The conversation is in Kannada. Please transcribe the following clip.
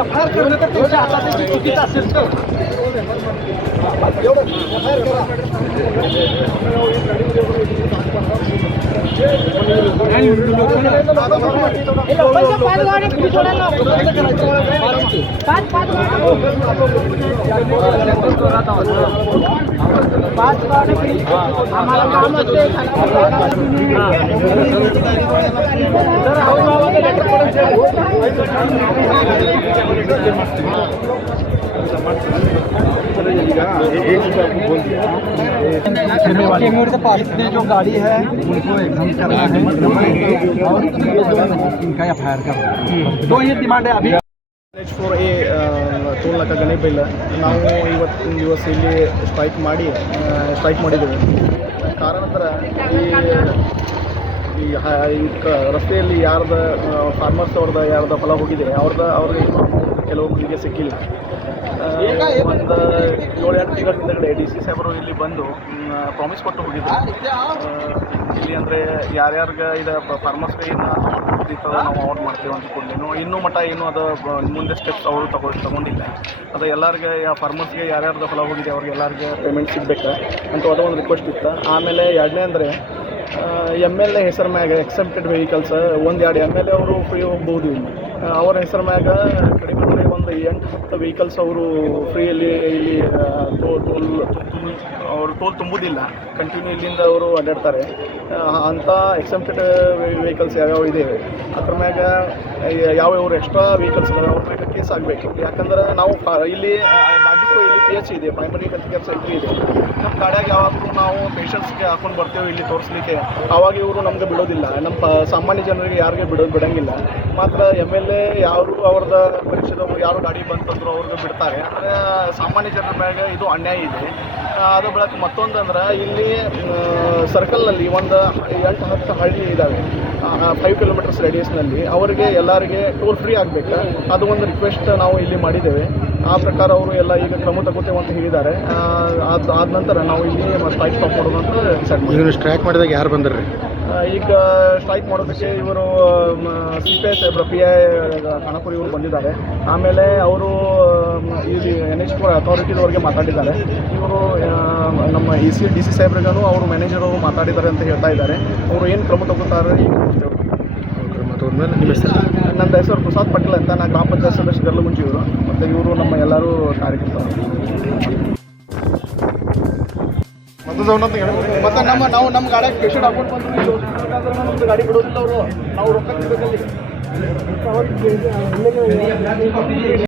एफ.आय.आर करणं तर त्यांच्या हातातील चुकीचं असेल तर पास में जो गाड़ी है उनको एग्जाम करना है और इनका एफ.आय.आर करना दो ही डिमांड है अभी NH4A ತೋಲಕ ಗಣೇಬಿಲ್ಲ ನಾವು ಇವತ್ತಿನ ದಿವಸ ಇಲ್ಲಿ ಸ್ಟ್ರೈಕ್ ಮಾಡಿದ್ದೇವೆ. ಕಾರಣಾಂತರ ಈ ರಸ್ತೆಯಲ್ಲಿ ಯಾರ್ದ ಫಾರ್ಮರ್ಸ್ ಅವ್ರದ್ದು ಯಾರ್ದು ಹೊಲ ಹೋಗಿದೆ ಅವ್ರಿಗೆ ಕೆಲವು ಮಂದಿಗೆ ಸಿಕ್ಕಿಲ್ಲ. ಒಂದು 7-8 ತಿಂಗಳ ಹಿಂದಗಡೆ ಡಿ ಸಿ ಸಾಹೇಬರು ಇಲ್ಲಿ ಬಂದು ಪ್ರಾಮಿಸ್ ಕೊಟ್ಟು ಹೋಗಿದ್ರು. ಇಲ್ಲಿ ಅಂದರೆ ಯಾರ್ಯಾರಿಗೆ ಇದು ಫಾರ್ಮರ್ಸ್ಗೆ ಏನು ನಾವು ಅವಾರ್ಡ್ ಮಾಡ್ತೇವೆ ಅಂತ ಕೊಡಲಿ ಇನ್ನೂ ಮಟ್ಟ ಏನು ಅದು ಮುಂದೆ ಸ್ಟೆಪ್ಸ್ ಅವರು ತಗೊಂಡಿಲ್ಲ. ಅದು ಎಲ್ಲರಿಗೆ ಫಾರ್ಮರ್ಸ್ಗೆ ಯಾರ್ಯಾರ್ದು ಹೊಲ ಹೋಗಿದೆ ಅವ್ರಿಗೆ ಎಲ್ಲರಿಗೆ ಪೇಮೆಂಟ್ ಸಿಗಬೇಕು ಅಂತ ಅದು ಒಂದು ರಿಕ್ವೆಸ್ಟ್ ಇತ್ತು. ಆಮೇಲೆ ಎರಡನೇ ಅಂದರೆ MLA ಹೆಸರು ಮ್ಯಾಗ ಎಕ್ಸೆಪ್ಟೆಡ್ ವೆಹಿಕಲ್ಸ್ 1-2 MLA ಅವರು ಫ್ರೀ ಹೋಗ್ಬೋದು. ಅವರ ಹೆಸರು ಮ್ಯಾಗ ಕಡಿಮೆ ಒಂದು 8-10 ವೆಹಿಕಲ್ಸ್ ಅವರು ಫ್ರೀಯಲ್ಲಿ ಇಲ್ಲಿ ಟೋಲ್ ತುಂಬುವುದಿಲ್ಲ. ಕಂಟಿನ್ಯೂ ಇಲ್ಲಿಂದ ಅವರು ಅಡ್ಡಾಡ್ತಾರೆ. ಅಂಥ ಎಕ್ಸೆಪ್ಟೆಡ್ ವೆಹಿಕಲ್ಸ್ ಯಾವ್ಯಾವ ಇದೆ ಅದ್ರ ಮ್ಯಾಗ ಯಾವ್ಯಾವ ಎಕ್ಸ್ಟ್ರಾ ವೆಹಿಕಲ್ಸ್ ಇದಾವೆ ಅವ್ರ ಮ್ಯಾಗ ಕೇಸ್ ಆಗಬೇಕು. ಯಾಕಂದ್ರೆ ನಾವು ಇಲ್ಲಿ ಬಾಜುಕು ಇಲ್ಲಿ PH ಇದೆ, ಪ್ರೈಮರಿ ಹೆಲ್ತ್ ಕೇರ್ ಸೆಂಟ್ರ್ ಇದೆ. ನಮ್ಮ ಗಾಡಿಯಾಗ ಯಾವಾಗಲೂ ನಾವು ಪೇಷಂಟ್ಸ್ಗೆ ಹಾಕೊಂಡು ಬರ್ತೇವೆ ಇಲ್ಲಿ ತೋರಿಸ್ಲಿಕ್ಕೆ. ಆವಾಗ ಇವರು ನಮ್ಗೆ ಬಿಡೋದಿಲ್ಲ. ನಮ್ಮ ಸಾಮಾನ್ಯ ಜನರಿಗೆ ಯಾರಿಗೆ ಬಿಡಂಗಿಲ್ಲ. ಮಾತ್ರ MLA ಯಾರು ಅವ್ರದ ಪರಿಚಯದವರು ಯಾರು ಗಾಡಿ ಬಂತಂದ್ರು ಅವ್ರಿಗೆ ಬಿಡ್ತಾರೆ. ಅಂದರೆ ಸಾಮಾನ್ಯ ಜನರ ಮ್ಯಾಗ ಇದು ಅನ್ಯಾಯ ಇದೆ. ಅದು ಬೆಳಕು ಮತ್ತೊಂದು ಅಂದ್ರೆ ಇಲ್ಲಿ ಸರ್ಕಲ್ನಲ್ಲಿ ಒಂದು 8-10 ಹಳ್ಳಿ ಇದ್ದಾವೆ 5 ಕಿಲೋಮೀಟರ್ಸ್ ರೇಡಿಯಸ್ನಲ್ಲಿ. ಅವರಿಗೆ ಎಲ್ಲರಿಗೆ ಟೋಲ್ ಫ್ರೀ ಆಗಬೇಕು. ಅದು ಒಂದು ರಿಕ್ವೆಸ್ಟ್ ನಾವು ಇಲ್ಲಿ ಮಾಡಿದ್ದೇವೆ. ಆ ಪ್ರಕಾರ ಅವರು ಎಲ್ಲ ಈಗ ಕ್ರಮ ತಗೋತೇವೆ ಅಂತ ಹೇಳಿದ್ದಾರೆ. ಆದ ನಂತರ ನಾವು ಇಲ್ಲಿ ಸ್ಟ್ರೈಕ್ ಸ್ಟಾಪ್ ಮಾಡೋದು ಅಂತ ಡಿಸೈಡ್ ಮಾಡಿದ್ವಿ. ಸ್ಟ್ರೈಕ್ ಮಾಡಿದಾಗ ಯಾರು ಬಂದ್ರಿ? ಈಗ ಸ್ಟ್ರೈಕ್ ಮಾಡೋದಕ್ಕೆ ಇವರು CPI ಸಾಹೇಬ್ರ PI ಖಾನಾಪುರಿ ಇವರು ಬಂದಿದ್ದಾರೆ. ಆಮೇಲೆ ಅವರು ಇಲ್ಲಿ NH4 ಅಥಾರಿಟಿದವ್ರಿಗೆ ಮಾತಾಡಿದ್ದಾರೆ. ಇವರು ನಮ್ಮ DC ಸಾಹೇಬ್ರಿಗೂ ಅವರು ಮ್ಯಾನೇಜರ್ ಅವರು ಮಾತಾಡಿದ್ದಾರೆ ಅಂತ ಹೇಳ್ತಾ ಇದ್ದಾರೆ. ಅವರು ಏನು ಕ್ರಮ ತಗೋತಾರೆ ಈಗ ನನ್ನ ಹೆಸರು ಪ್ರಸಾದ್ ಪಟೇಲ್ ಅಂತ. ನಾನು ಗ್ರಾಮ ಪಂಚಾಯತ್ ಸದಸ್ಯ ಗರ್ಲಮುಂಚಿ ಇವರು. ಮತ್ತು ಇವರು ನಮ್ಮ ಎಲ್ಲರೂ ಕಾರ್ಯಕರ್ತರು. ಮತ್ತು ನಮ್ಮ ಗಾಡಿಯಾಗ ಪೇಷಂಟ್ ಹಾಕೊಂಡು ಬಂದರು ನಮ್ಮದು ಗಾಡಿ ಬಿಡೋದಿಲ್ಲ ಅವರು. ನಾವು ರೊಕ್ಕ